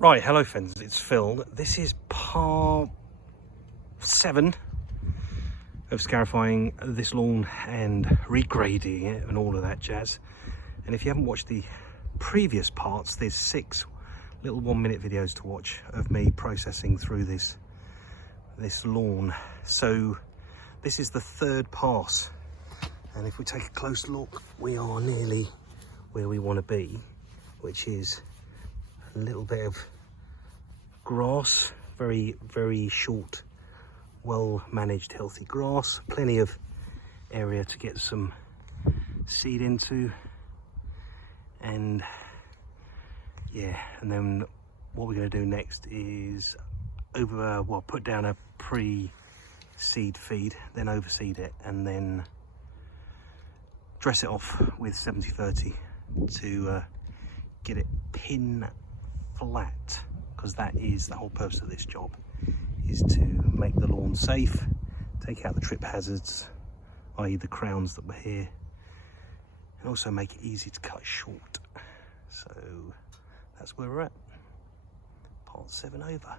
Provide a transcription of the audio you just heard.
Right, hello friends, it's Phil. This is part 7 of scarifying this lawn and regrading it and all of that jazz. And if you haven't watched the previous parts, there's 6 little 1-minute videos to watch of me processing through this lawn. So this is the 3rd pass, and if we take a close look, we are nearly where we want to be, which is a little bit of grass, very short, well managed, healthy grass, plenty of area to get some seed into. And yeah, and then what we're going to do next is put down a pre-seed feed, then overseed it, and then dress it off with 70-30 to get it pin flat, because that is the whole purpose of this job, is to make the lawn safe, take out the trip hazards, i.e. the crowns that were here, and also make it easy to cut short. So that's where we're at. Part 7 over.